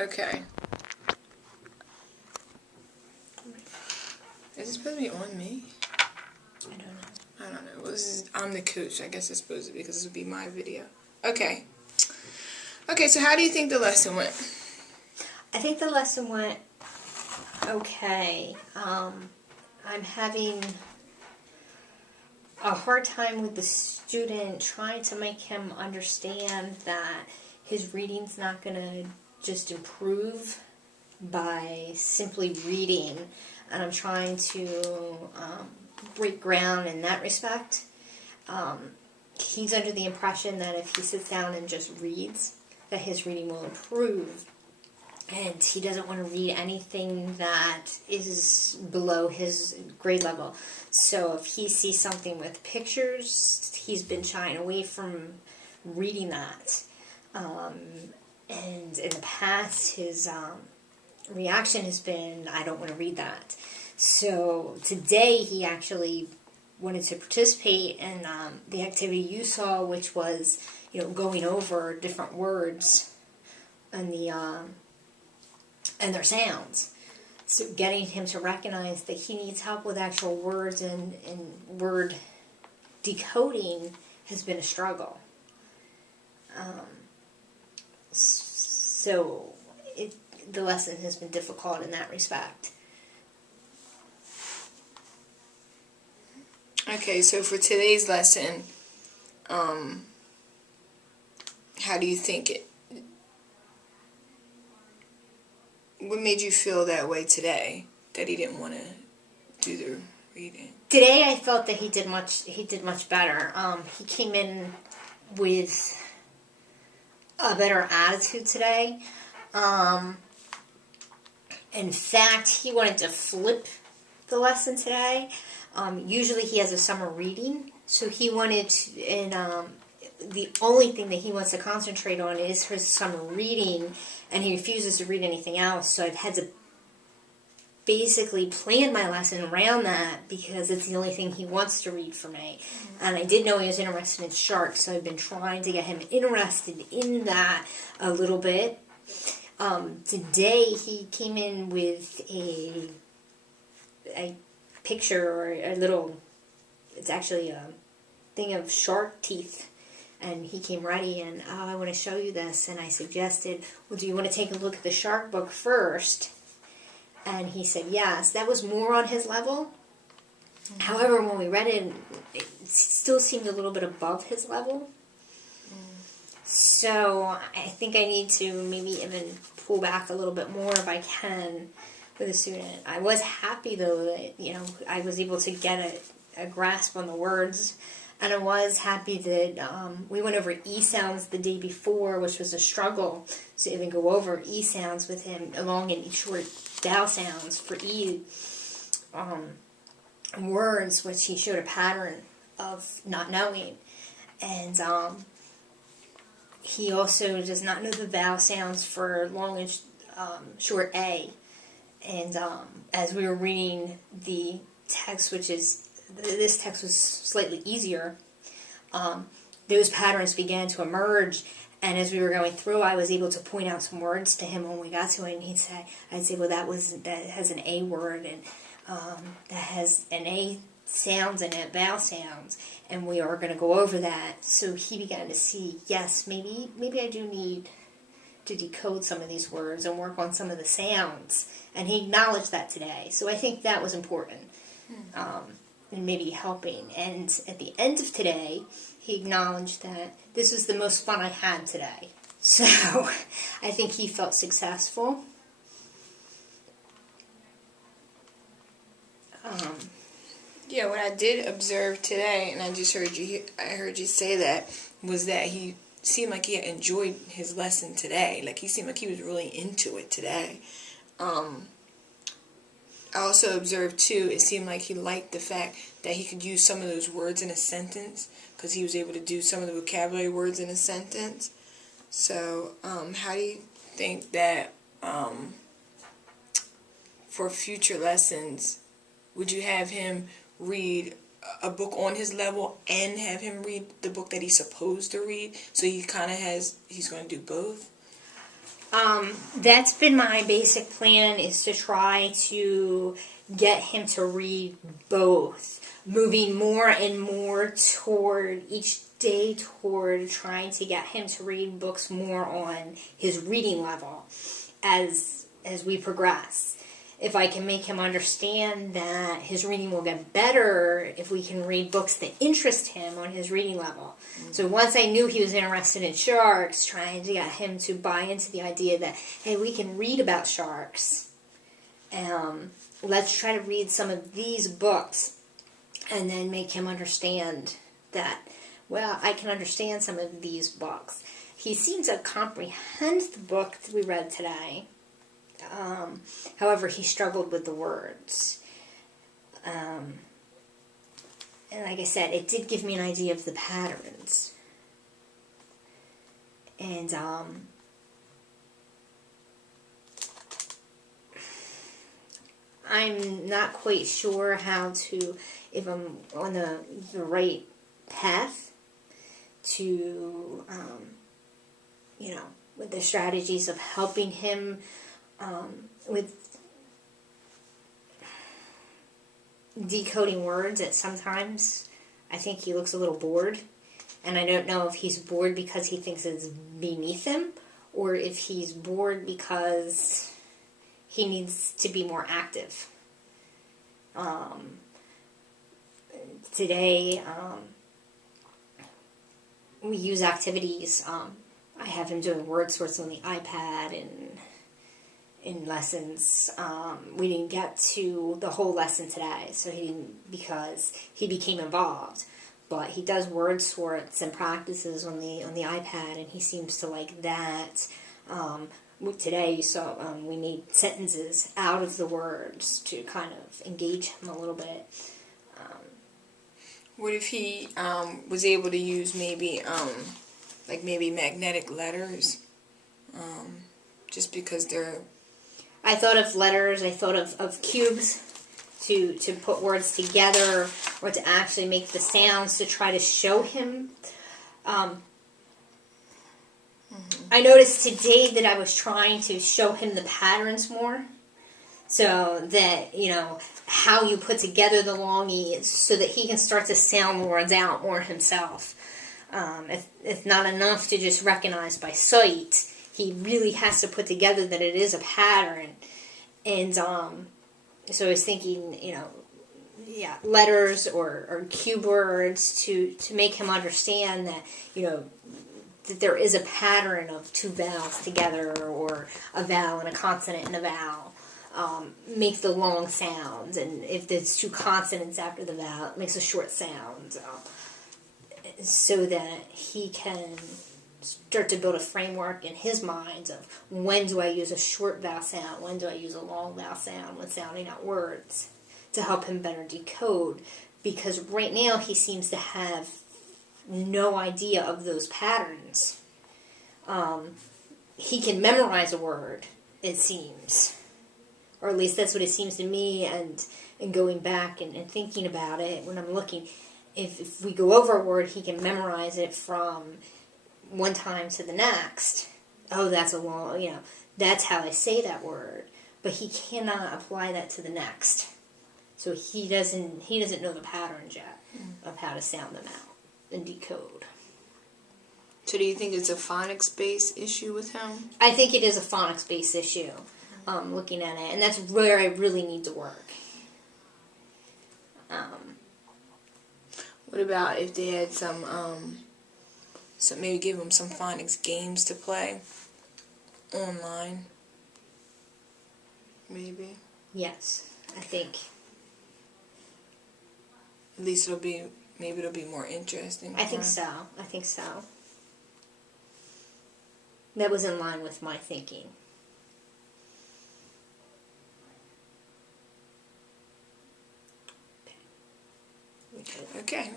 Okay. Is it supposed to be on me? I don't know. I don't know. Well, I'm the coach. I guess it's supposed to be because this would be my video. Okay. Okay, so how do you think the lesson went? I think the lesson went okay. I'm having a hard time with the student trying to make him understand that his reading's not going to just improve by simply reading, and I'm trying to break ground in that respect. He's under the impression that if he sits down and just reads, that his reading will improve, and he doesn't want to read anything that is below his grade level. So if he sees something with pictures, he's been shying away from reading that. And in the past, his reaction has been, I don't want to read that. So today he actually wanted to participate in the activity you saw, which was, going over different words and and their sounds. So getting him to recognize that he needs help with actual words and word decoding has been a struggle. So the lesson has been difficult in that respect. Okay, so for today's lesson, how do you think it... What made you feel that way today, that he didn't want to do the reading? Today I felt that he did much better. He came in with a better attitude today. In fact, he wanted to flip the lesson today. Usually he has a summer reading, so he wanted to, and the only thing that he wants to concentrate on is his summer reading, and he refuses to read anything else. So I've had to basically plan my lesson around that because it's the only thing he wants to read for me. And I did know he was interested in sharks, so I've been trying to get him interested in that a little bit. Today he came in with a picture, or a little, it's actually a thing of shark teeth, and he came ready and, I want to show you this, and I suggested, well, do you want to take a look at the shark book first? And he said yes. That was more on his level. Mm-hmm. However, when we read it still seemed a little bit above his level. So I think I need to maybe even pull back a little bit more if I can with a student. I was happy though that, I was able to get a grasp on the words, and I was happy that we went over E sounds the day before, which was a struggle to even go over E sounds with him, long and short vowel sounds for E words, which he showed a pattern of not knowing. And he also does not know the vowel sounds for long and short A. And as we were reading the text, this text was slightly easier, those patterns began to emerge. And as we were going through, I was able to point out some words to him when we got to it, and I'd say, well, that has an A word, and that has an A sounds in it, vowel sounds, and we are going to go over that. So he began to see, yes, maybe I do need to decode some of these words and work on some of the sounds, and he acknowledged that today. So I think that was important, and maybe helping. And at the end of today, he acknowledged that this was the most fun I had today. So I think he felt successful. Yeah, what I did observe today, and I just heard you say that, was that he seemed like he had enjoyed his lesson today. Like, he seemed like he was really into it today. I also observed, too, it seemed like he liked the fact that he could use some of those words in a sentence, because he was able to do some of the vocabulary words in a sentence. So, how do you think that for future lessons, would you have him read a book on his level and have him read the book that he's supposed to read, so he kind of he's going to do both? That's been my basic plan, is to try to get him to read both, moving more and more toward each day toward trying to get him to read books more on his reading level as we progress. If I can make him understand that his reading will get better if we can read books that interest him on his reading level. Mm-hmm. So once I knew he was interested in sharks, trying to get him to buy into the idea that, hey, we can read about sharks. Let's try to read some of these books and then make him understand that, well, I can understand some of these books. He seemed to comprehend the book that we read today. However, he struggled with the words. And like I said, it did give me an idea of the patterns. And I'm not quite sure how to, if I'm on the right path to, with the strategies of helping him with decoding words. That sometimes I think he looks a little bored, and I don't know if he's bored because he thinks it's beneath him, or if he's bored because he needs to be more active. Today, we use activities. I have him doing word sorts on the iPad and in lessons. We didn't get to the whole lesson today, so because he became involved. But he does word sorts and practices on the iPad, and he seems to like that. Today you saw we made sentences out of the words to kind of engage him a little bit. What if he was able to use maybe magnetic letters, just because they're... I thought of letters, I thought of cubes to put words together, or to actually make the sounds to try to show him. I noticed today that I was trying to show him the patterns more, so that, how you put together the long E, so that he can start to sound the words out more himself. It's not enough to just recognize by sight. He really has to put together that it is a pattern. And so I was thinking, letters or cube words to make him understand that, that there is a pattern of two vowels together, or a vowel and a consonant and a vowel. Make the long sound, and if there's two consonants after the vowel, it makes a short sound, so that he can start to build a framework in his mind of when do I use a short vowel sound, when do I use a long vowel sound when sounding out words, to help him better decode, because right now he seems to have no idea of those patterns. He can memorize a word, it seems. Or at least that's what it seems to me, and going back and thinking about it when I'm looking. If we go over a word, he can memorize it from one time to the next. Oh, that's a long, that's how I say that word. But he cannot apply that to the next. So he doesn't know the patterns yet of how to sound them out and decode. So do you think it's a phonics-based issue with him? I think it is a phonics-based issue, looking at it. And that's where I really need to work. What about if they had some maybe give him some phonics games to play online? Maybe. Yes, I think. At least it'll be more interesting. I think so. That was in line with my thinking. Okay.